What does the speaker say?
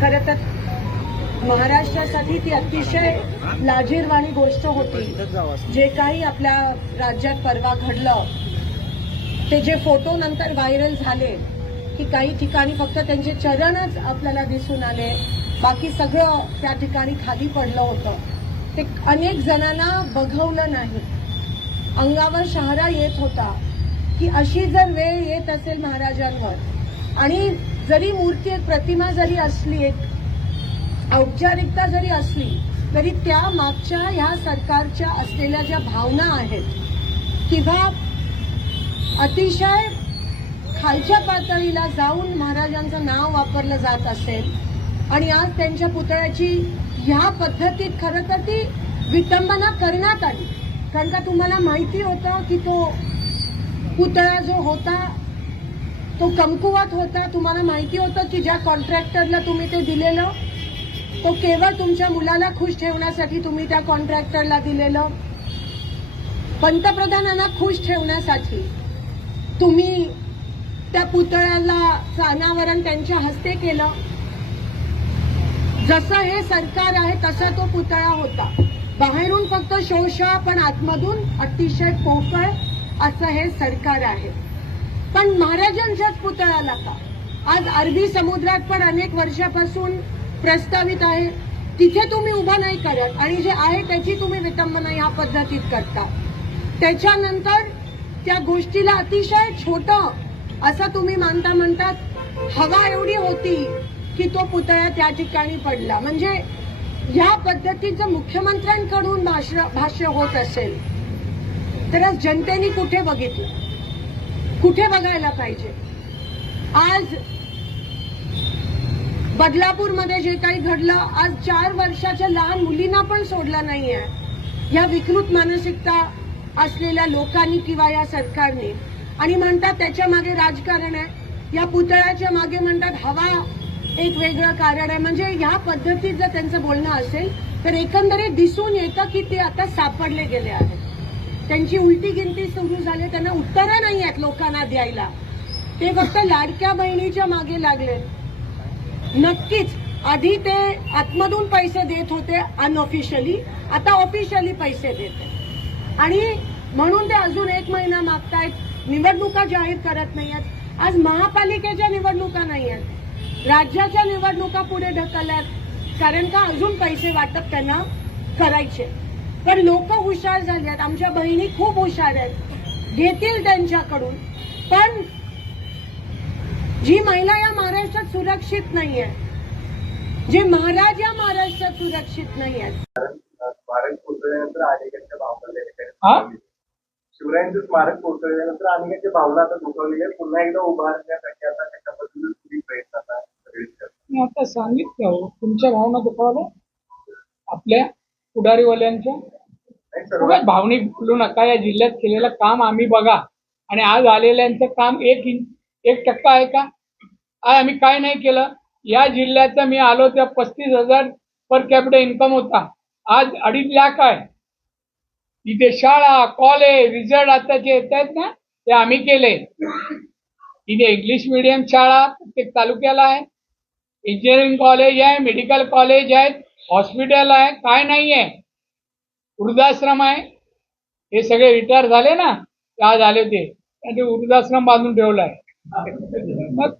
खरं तर महाराष्ट्रासाठी ती अतिशय लाजीरवाणी गोष्ट होती. जे काही आपल्या राज्यात परवा घडलं ते जे फोटो नंतर व्हायरल झाले की काही ठिकाणी फक्त त्यांचे चरणच आपल्याला दिसून आले बाकी सगळं त्या ठिकाणी खाली पडलं होतं. ते अनेक जणांना बघवलं नाही. अंगावर शहारा येत होता की अशी जर वेळ येत असेल महाराजांवर आणि जरी मूर्ती एक प्रतिमा जरी असली एक औपचारिकता जरी असली तरी त्या मागच्या ह्या सरकारच्या असलेल्या ज्या भावना आहेत किंवा अतिशय खालच्या पातळीला जाऊन महाराजांचं नाव वापरलं जात असेल आणि आज त्यांच्या पुतळ्याची ह्या पद्धतीत खरं तर ती विटंबना करण्यात आली. कारण का तुम्हाला माहिती होतं की तो पुतळा जो होता तो कमकुवत होता तुम्हाला माहिती होतं की ज्या कॉन्ट्रॅक्टरला तुम्ही ते दिलेलं तो केवळ तुमच्या मुलाला खुश ठेवण्यासाठी तुम्ही त्या कॉन्ट्रॅक्टरला दिलेलं. पंतप्रधानांना खुश ठेवण्यासाठी तुम्ही त्या पुतळ्याला अनावरण त्यांच्या हस्ते केलं. जसं हे सरकार आहे तसा तो पुतळा होता. बाहेरून फक्त शोषा पण आतमधून अतिशय पोकळ असं हे सरकार आहे. पण महाराजांच्याच पुतळ्याला का आज अरबी समुद्रात पण अनेक वर्षापासून प्रस्तावित आहे. तिथे तुम्ही उभा नाही करत आणि जे आहे त्याची तुम्ही विटंबना ह्या पद्धतीत करता. त्याच्यानंतर त्या गोष्टीला अतिशय छोट असं तुम्ही मानता म्हणतात हवा एवढी होती की तो पुतळा त्या ठिकाणी पडला. म्हणजे या पद्धतीचं मुख्यमंत्र्यांकडून भाष्य भाष्य होत असेल तर आज जनतेने कुठे बघितलं? कुठे बघायला पाहिजे? आज बदलापूरमध्ये जे काही घडलं आज चार वर्षाच्या लहान मुलींना पण सोडलं नाहीये. या विकृत मानसिकता असलेल्या लोकांनी किंवा या सरकारने. आणि म्हणतात त्याच्यामागे राजकारण आहे. या पुतळ्याच्या मागे म्हणतात हवा एक वेगळं कारण आहे. म्हणजे ह्या पद्धतीत जर त्यांचं बोलणं असेल तर एकंदरीत दिसून येतं की ते आता सापडले गेले आहेत. त्यांची उलटी गिनती सुरू झाली त्यांना उत्तरं नाही आहेत लोकांना द्यायला. ते फक्त लाडक्या बहिणीच्या मागे लागले. नक्कीच आधी ते आतमधून पैसे देत होते अनऑफिशियली आता ऑफिशियली पैसे देते आणि म्हणून ते अजून एक महिना मागतायत निवडणुका जाहीर करत नाही आहेत. आज महापालिकेच्या निवडणुका नाही आहेत. राज्याच्या निवडणुका पुढे ढकलल्यात. कारण का अजून पैसे वाटप त्यांना करायचे पण लोक हुशार झाले आहेत आमच्या बहिणी खूप हुशार आहेत. घेतील त्यांच्याकडून. पण जी महिला या महाराष्ट्रात सुरक्षित नाहीये जे महाराज या महाराष्ट्रात सुरक्षित नाही आहेत स्मारक कोसळल्यानंतर अनेकांच्या भावना? शिवरायांचं स्मारक कोसळल्यानंतर अनेकांच्या भावना आता दुखावलेल्या. पुन्हा एकदा उभारण्यासाठी आता पद्धतीने तुम्ही प्रयत्न आता सांगितलं तुमच्या भावना दुखावल्या. आपल्या पुढारीवाल्यांच्या? उगाच भावनिक बोलू नका. या जिल्ह्यात केलेलं काम आम्ही बघा. आणि आज आलेल्यांचं काम एक एक टक्का आहे का? आज आम्ही काय नाही केलं. या जिल्ह्याचं मी आलो त्या पस्तीस हजार पर कॅपिटल इन्कम होता. आज अडीच लाख आहे. इथे शाळा कॉलेज रिझल्ट आताचे येत आहेत ना ते आम्ही केले. इथे इंग्लिश मिडियम शाळा प्रत्येक तालुक्याला आहे. इंजिनिअरिंग कॉलेज आहे मेडिकल कॉलेज आहेत. हॉस्पिटल आहे काय नाही आहे वृद्धाश्रम आहे. हे सगळे रिटायर झाले ना आज आले ते ते वृद्धाश्रम बांधून ठेवला आहे. मग